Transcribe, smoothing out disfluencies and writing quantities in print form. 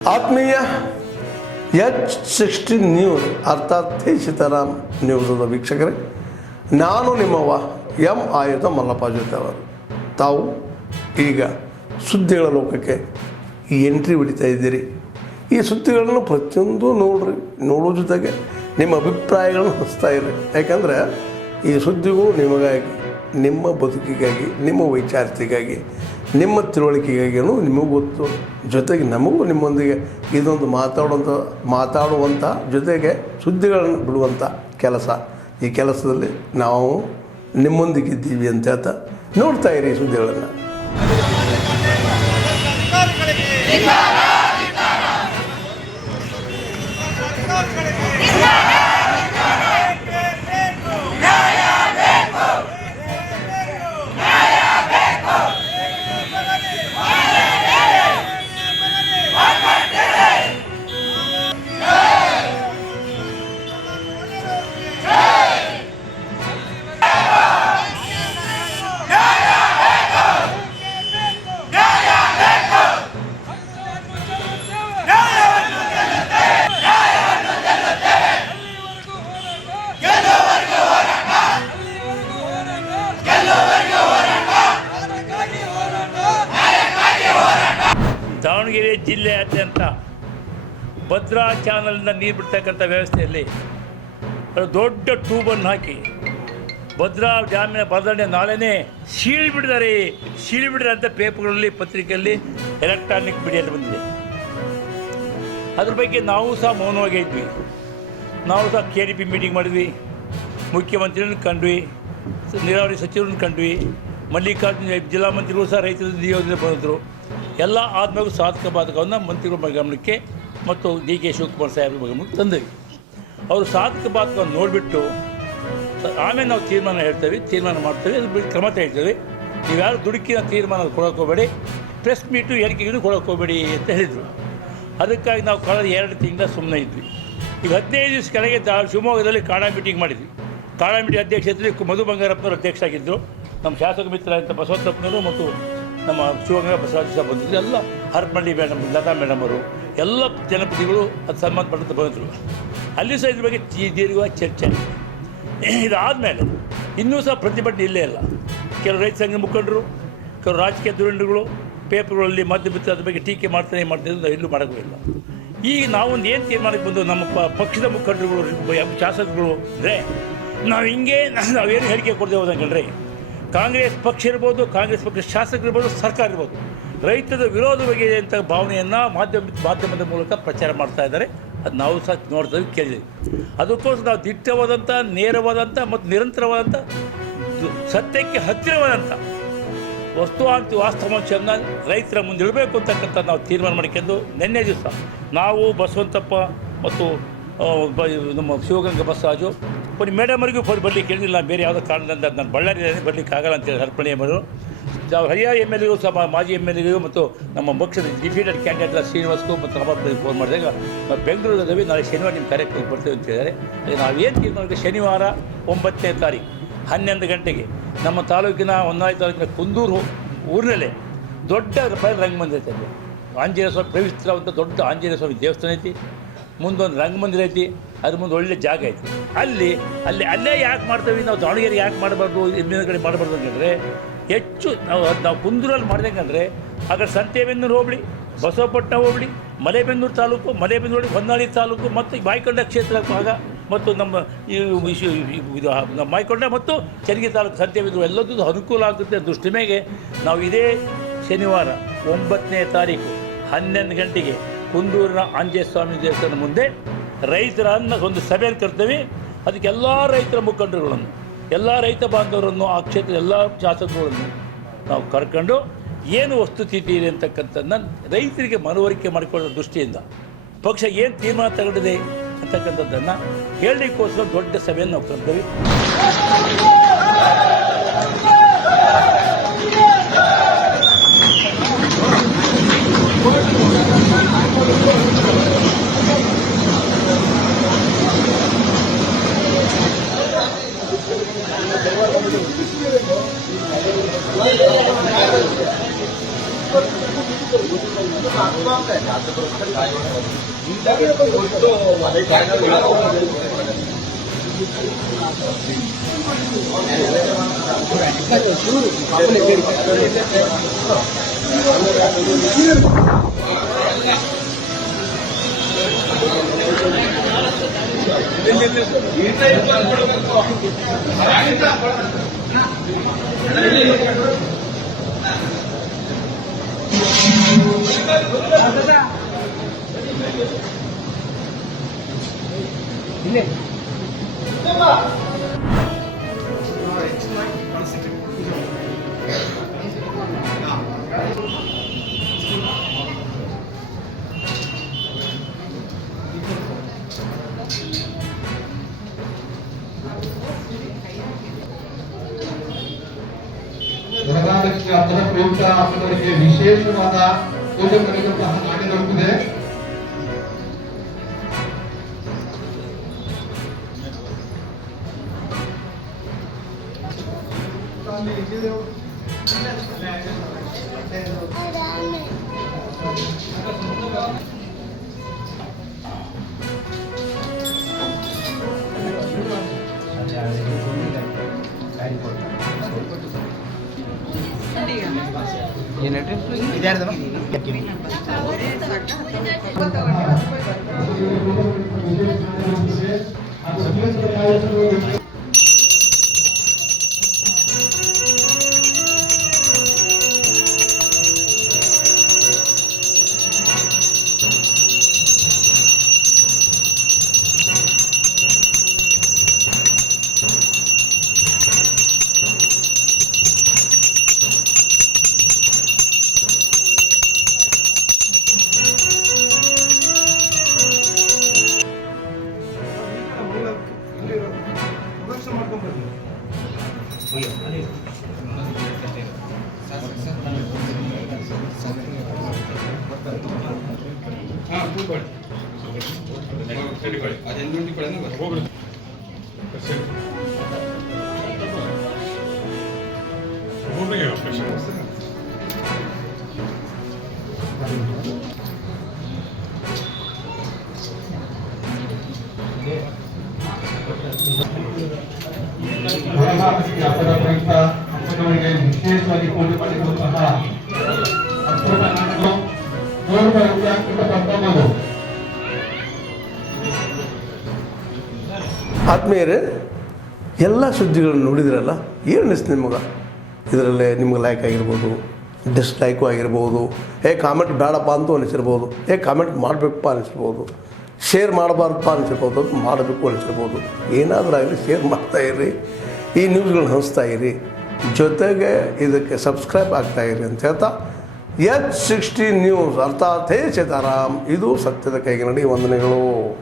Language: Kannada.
ಆತ್ಮೀಯ H16 ನ್ಯೂಸ್ ಅರ್ಥಾತ್ ಹೇ ಸೀತಾರಾಮ್ ನ್ಯೂಸದ ವೀಕ್ಷಕರೇ, ನಾನು ನಿಮ್ಮವ ಎಂ ಆಯುಧ ಮಲ್ಲಪ್ಪ ಜೊತೆ ಅವರು. ತಾವು ಈಗ ಸುದ್ದಿಗಳ ಲೋಕಕ್ಕೆ ಎಂಟ್ರಿ ಹೊಡಿತಾ ಇದ್ದೀರಿ. ಈ ಸುದ್ದಿಗಳನ್ನು ಪ್ರತಿಯೊಂದು ನೋಡೋ ಜೊತೆಗೆ ನಿಮ್ಮ ಅಭಿಪ್ರಾಯಗಳನ್ನು ಹಂಚ್ತಾ ಇರಿ. ಯಾಕಂದರೆ ಈ ಸುದ್ದಿಗಳು ನಿಮಗಾಗಿ, ನಿಮ್ಮ ಬದುಕಿಗಾಗಿ, ನಿಮ್ಮ ವೈಚಾರಿಕೆಗಾಗಿ, ನಿಮ್ಮ ತಿಳುವಳಿಕೆಗಾಗಿಯೂ ನಿಮಗೂ ಗೊತ್ತು. ಜೊತೆಗೆ ನಮಗೂ ನಿಮ್ಮೊಂದಿಗೆ ಇದೊಂದು ಮಾತಾಡುವಂಥ ಜೊತೆಗೆ ಸುದ್ದಿಗಳನ್ನು ಬಿಡುವಂಥ ಕೆಲಸ. ಈ ಕೆಲಸದಲ್ಲಿ ನಾವು ನಿಮ್ಮೊಂದಿಗಿದ್ದೀವಿ ಅಂತ ಹೇಳ್ತಾ ನೋಡ್ತಾ ಇರಿ ಈ ಸುದ್ದಿಗಳನ್ನು. ದಾವಣಗೆರೆ ಜಿಲ್ಲೆಯಾದ್ಯಂತ ಭದ್ರಾ ಚಾನಲ್ನ ನೀರು ಬಿಡ್ತಕ್ಕಂಥ ವ್ಯವಸ್ಥೆಯಲ್ಲಿ ದೊಡ್ಡ ಟ್ಯೂಬನ್ನು ಹಾಕಿ ಭದ್ರಾ ಡ್ಯಾಮಿನ ಬದಲಾವಣೆ ನಾಳೆನೇ ಸೀಳಿಬಿಡಿದ್ದಾರೆ ಅಂತ ಪೇಪರ್ಗಳಲ್ಲಿ, ಪತ್ರಿಕೆಯಲ್ಲಿ, ಎಲೆಕ್ಟ್ರಾನಿಕ್ ಮೀಡಿಯಲ್ಲಿ ಬಂದಿದೆ. ಅದ್ರ ಬಗ್ಗೆ ನಾವು ಸಹ ಮೌನವಾಗಿ ಇದ್ವಿ. ನಾವು ಸಹ KDP ಮೀಟಿಂಗ್ ಮಾಡಿದ್ವಿ, ಮುಖ್ಯಮಂತ್ರಿಯನ್ನು ಕಂಡ್ವಿ, ನೀರಾವರಿ ಸಚಿವರನ್ನು ಕಂಡ್ವಿ, ಮಲ್ಲಿಕಾರ್ಜುನ ಜಿಲ್ಲಾ ಮಂತ್ರಿಗಳು ಸಹ ರೈತರ ನಿಯೋಜನೆ ಬಂದಿದ್ದರು. ಎಲ್ಲ ಆದ್ಮೇಲೆ ಸಾಧಕ ಬಾಧಕವನ್ನು ಮಂತ್ರಿಗಳ ಗಮನಕ್ಕೆ ಮತ್ತು DK ಶಿವಕುಮಾರ್ ಸಾಹೇಬ್ರ ಗಮನಕ್ಕೆ ತಂದ್ವಿ. ಅವರು ಸಾಧಕ ಬಾಧಕವನ್ನು ನೋಡಿಬಿಟ್ಟು ಆಮೇಲೆ ನಾವು ತೀರ್ಮಾನ ಮಾಡ್ತೇವೆ, ಅದ್ರ ಬಗ್ಗೆ ಕ್ರಮ ತೆಗಿತೇವೆ. ನೀವ್ಯಾರು ದುಡುಕಿನ ತೀರ್ಮಾನ ಕೊಡೋಕೆ ಹೋಗಬೇಡಿ, ಪ್ರೆಸ್ ಮೀಟು ಹೇಳಿಕೆಗಳು ಕೊಡೋಕೆ ಹೋಗಬೇಡಿ ಅಂತ ಹೇಳಿದರು. ಅದಕ್ಕಾಗಿ ನಾವು ಕಳೆದ 2 ತಿಂಗಳ ಸುಮ್ಮನೆ ಇದ್ವಿ. ಈಗ 15 ದಿವಸ ಕೆಳಗೆ ಶಿವಮೊಗ್ಗದಲ್ಲಿ ಕಾಡಾ ಮೀಟಿಂಗ್ ಮಾಡಿದ್ವಿ. ಕಾಡಾ ಮೀಟಿಂಗ್ ಅಧ್ಯಕ್ಷತೆಯಲ್ಲಿ ಮಧು ಬಂಗಾರಪ್ಪನವರು ಅಧ್ಯಕ್ಷರಾಗಿದ್ದರು. ನಮ್ಮ ಶಾಸಕ ಮಿತ್ರ ಅಂತ ಬಸವತ್ತಪ್ಪನವರು ಮತ್ತು ನಮ್ಮ ಶಿವಗಂಗಾ ಬಸವರಾಜ ಸಹ ಬಂದಿದ್ದರು. ಎಲ್ಲ ಹರಪಳ್ಳಿ ಮೇಡಮ್, ಲತಾ ಮೇಡಮ್ ಅವರು, ಎಲ್ಲ ಜನಪ್ರತಿಗಳು ಅದು ಸಂಬಂಧಪಟ್ಟಂತೆ ಬಂದಿದ್ರು. ಅಲ್ಲಿ ಸಹ ಇದ್ರ ಬಗ್ಗೆ ದೀರ್ಘವಾಗಿ ಚರ್ಚೆ ಆಗಿದೆ. ಇದಾದಮೇಲೆ ಇನ್ನೂ ಸಹ ಪ್ರತಿಭಟನೆ ಇಲ್ಲೇ ಇಲ್ಲ. ಕೆಲವು ರೈತ ಸಂಘ ಮುಖಂಡರು, ಕೆಲವು ರಾಜಕೀಯ ಧುರೀಣರುಗಳು ಪೇಪರ್ಗಳಲ್ಲಿ ಮಧ್ಯಬಿತ್ತು ಅದ್ರ ಬಗ್ಗೆ ಟೀಕೆ ಮಾಡ್ತಾನೆ ನಾವು ಎಲ್ಲೂ ಮಾಡೋಕ್ಕಿಲ್ಲ. ಈಗ ನಾವೊಂದು ಏನು ತೀರ್ಮಾನಕ್ಕೆ ಬಂದು ನಮ್ಮ ಪಕ್ಷದ ಮುಖಂಡರುಗಳು, ಶಾಸಕರು ಅಂದರೆ ನಾವೇನು ಹೇಳಿಕೆ ಕೊಡದೆ ಹೋದಂಗಲ್ರಿ. ಕಾಂಗ್ರೆಸ್ ಪಕ್ಷ ಇರ್ಬೋದು, ಕಾಂಗ್ರೆಸ್ ಪಕ್ಷ ಶಾಸಕರು ಇರ್ಬೋದು, ಸರ್ಕಾರ ಇರ್ಬೋದು, ರೈತರ ವಿರೋಧವಾಗಿದೆ ಅಂತ ಭಾವನೆಯನ್ನು ಮಾಧ್ಯಮದ ಮೂಲಕ ಪ್ರಚಾರ ಮಾಡ್ತಾ ಇದ್ದಾರೆ. ಅದು ನಾವು ಸಹ ನೋಡ್ತೀವಿ, ಕೇಳಿದ್ದೀವಿ. ಅದಕ್ಕೋಸ್ಕರ ನಾವು ದಿಟ್ಟವಾದಂಥ, ನೇರವಾದಂಥ ಮತ್ತು ನಿರಂತರವಾದಂಥ, ಸತ್ಯಕ್ಕೆ ಹತ್ತಿರವಾದಂಥ ವಾಸ್ತವಾಂಶವನ್ನು ರೈತರ ಮುಂದೆ ಇಡಬೇಕು ಅಂತಕ್ಕಂಥ ನಾವು ತೀರ್ಮಾನ ಮಾಡಿಕೊಂಡು ನಿನ್ನೆ ದಿವಸ ನಾವು ಬಸವಂತಪ್ಪ ಮತ್ತು ನಮ್ಮ ಶಿವಗಂಗಾ ಬಸವರಾಜು ಮೇಡಮರಿಗೂ ಬರಲಿಕ್ಕೆ ಕೇಳಿಲ್ಲ. ಬೇರೆ ಯಾವುದೋ ಕಾರಣದಿಂದ ನಾನು ಬಳ್ಳಾರಿ ಬರಲಿಕ್ಕೆ ಆಗಲ್ಲ ಅಂತೇಳಿ ಹರಪಳ್ಳಿ ಅವರು, ಹರಿಯಾಣ MLA ಸಹ, ಮಾಜಿ MLA ಮತ್ತು ನಮ್ಮ ಪಕ್ಷದ ಡಿಫೀಟೆಡ್ ಕ್ಯಾಂಡಿಡೇಟ್ ಶ್ರೀನಿವಾಸ್ಗೂ ಮತ್ತು ನಮ್ಮಪ್ಪನಿಗೆ ಫೋನ್ ಮಾಡಿದಾಗ ನಾವು ಬೆಂಗಳೂರಲ್ಲಿ ನಾಳೆ ಶನಿವಾರ ನಿಮ್ಮ ಕಾರ್ಯಕ್ರಮಕ್ಕೆ ಬರ್ತೇವೆ ಅಂತ ಹೇಳಿದ್ದಾರೆ. ನಾವೇನು ತೀರ್ಮಾನಕ್ಕೆ ಶನಿವಾರ 9ನೇ ತಾರೀಕು 11 ಗಂಟೆಗೆ ನಮ್ಮ ತಾಲೂಕಿನ ಹೊನ್ನಾಳಿ ತಾಲೂಕಿನ ಕುಂದೂರು ಊರಿನಲ್ಲೇ ದೊಡ್ಡ ರಂಗಮಂದಿರ ಐತೆ. ಆಂಜನೇಯ ಸ್ವಾಮಿ ಪವಿತ್ರವಂತ ದೊಡ್ಡ ಆಂಜನೇಯ ಸ್ವಾಮಿ ದೇವಸ್ಥಾನ ಐತಿ, ಮುಂದೊಂದು ರಂಗಮಂದಿರ ಐತಿ, ಅದ್ರ ಮುಂದೆ ಒಳ್ಳೆ ಜಾಗ ಐತಿ. ಅಲ್ಲೇ ಯಾಕೆ ಮಾಡ್ತೇವೆ ನಾವು, ದಾವಣಗೆರೆ ಯಾಕೆ ಮಾಡಬಾರ್ದು, ಇನ್ನೊಂದು ಕಡೆ ಮಾಡಬಾರ್ದು ಅಂತಂದರೆ ಹೆಚ್ಚು ನಾವು ಕುಂದೂರಲ್ಲಿ ಮಾಡ್ದಂಗಂದರೆ ಆ ಕಡೆ ಸಂತೆಬೆನ್ನೂರು ಹೋಬಳಿ, ಬಸವಪಟ್ಟಣ ಹೋಬಳಿ, ಮಲೆಬೆನ್ನೂರು ತಾಲೂಕು, ಹೊನ್ನಾಳಿ ತಾಲೂಕು ಮತ್ತು ಮಾಯಕೊಂಡ ಕ್ಷೇತ್ರ ಭಾಗ ಮತ್ತು ನಮ್ಮ ಮಾಯಕೊಂಡ ಮತ್ತು ಚನ್ನಗಿರಿ ತಾಲೂಕು ಸಂತೆಬೆನ್ನೂರು ಎಲ್ಲದೂ ಅನುಕೂಲ ಆಗುತ್ತೆ ದೃಷ್ಟಿ ಮೇಗೆ ನಾವು ಇದೇ ಶನಿವಾರ 9ನೇ ತಾರೀಕು 11 ಗಂಟೆಗೆ ಕುಂದೂರಿನ ಆಂಜನೇಯ ಸ್ವಾಮಿ ದೇವಸ್ಥಾನ ಮುಂದೆ ರೈತರನ್ನು ಒಂದು ಸಭೆಯನ್ನು ಕರ್ತೇವೆ. ಅದಕ್ಕೆ ಎಲ್ಲ ರೈತರ ಮುಖಂಡರುಗಳನ್ನು, ಎಲ್ಲ ರೈತ ಬಾಂಧವರನ್ನು, ಆ ಕ್ಷೇತ್ರದ ಎಲ್ಲ ಶಾಸಕರುಗಳನ್ನು ನಾವು ಕರ್ಕೊಂಡು ಏನು ವಸ್ತುಸ್ಥಿತಿ ಇದೆ ಅಂತಕ್ಕಂಥದ್ದನ್ನು ರೈತರಿಗೆ ಮನವರಿಕೆ ಮಾಡಿಕೊಳ್ಳೋ ದೃಷ್ಟಿಯಿಂದ ಪಕ್ಷ ಏನು ತೀರ್ಮಾನ ತಗೊಂಡಿದೆ ಅಂತಕ್ಕಂಥದ್ದನ್ನು ಹೇಳಲಿಕ್ಕೋಸ್ಕರ ದೊಡ್ಡ ಸಭೆಯನ್ನು ನಾವು ಕರ್ತೇವೆ. ಶಾಸಕರು ವರದಕ್ಷಿಣೆ ಹಬ್ಬದ ಪ್ರಯುಕ್ತ ಹಬ್ಬದವರಿಗೆ ವಿಶೇಷವಾದ ಪೂಜೆ ಕಾರ್ಯಕ್ರಮ ಮಾಡಿರುತ್ತದೆ. ವರದಕ್ಷಿಣೆ ಹಬ್ಬದ ಪ್ರಯುಕ್ತ ಹಬ್ಬದವರಿಗೆ ವಿಶೇಷವಾಗಿ ಪೂಜೆ ಮಾಡಿರುವಂತಹ ಅಕ್ಷರ ನಾಟಕಗಳು 1919. ಆತ್ಮೀಯರೇ, ಎಲ್ಲ ಸುದ್ದಿಗಳನ್ನು ನೋಡಿದ್ರಲ್ಲ, ಏನು ಅನಿಸ್ತು ನಿಮಗೆ? ಇದರಲ್ಲೇ ನಿಮ್ಗೆ ಲೈಕ್ ಆಗಿರ್ಬೋದು, ಡಿಸ್ಲೈಕು ಆಗಿರ್ಬೋದು, ಕಾಮೆಂಟ್ ಬೇಡಪ್ಪ ಅಂತೂ ಅನಿಸಿರ್ಬೋದು, ಕಾಮೆಂಟ್ ಮಾಡಬೇಕಪ್ಪ ಅನಿಸಿರ್ಬೋದು, ಶೇರ್ ಮಾಡಬಾರ್ದಪ್ಪ ಅನಿಸಿರ್ಬೋದು, ಮಾಡಬೇಕು ಅನಿಸಿರ್ಬೋದು. ಏನಾದರೂ ಆಗಲಿ ಶೇರ್ ಮಾಡ್ತಾಯಿರಿ, ಈ ನ್ಯೂಸ್ಗಳನ್ನ ಹಂಚ್ತಾ ಇರಿ, ಜೊತೆಗೆ ಇದಕ್ಕೆ ಸಬ್ಸ್ಕ್ರೈಬ್ ಆಗ್ತಾಯಿರಿ ಅಂತ ಹೇಳ್ತಾ H16 ನ್ಯೂಸ್ ಅರ್ಥಾತ್ ಹೇ ಸೀತಾರಾಮ್, ಇದು ಸತ್ಯದ ಕೈಗನ್ನಡಿ. ವಂದನೆಗಳು.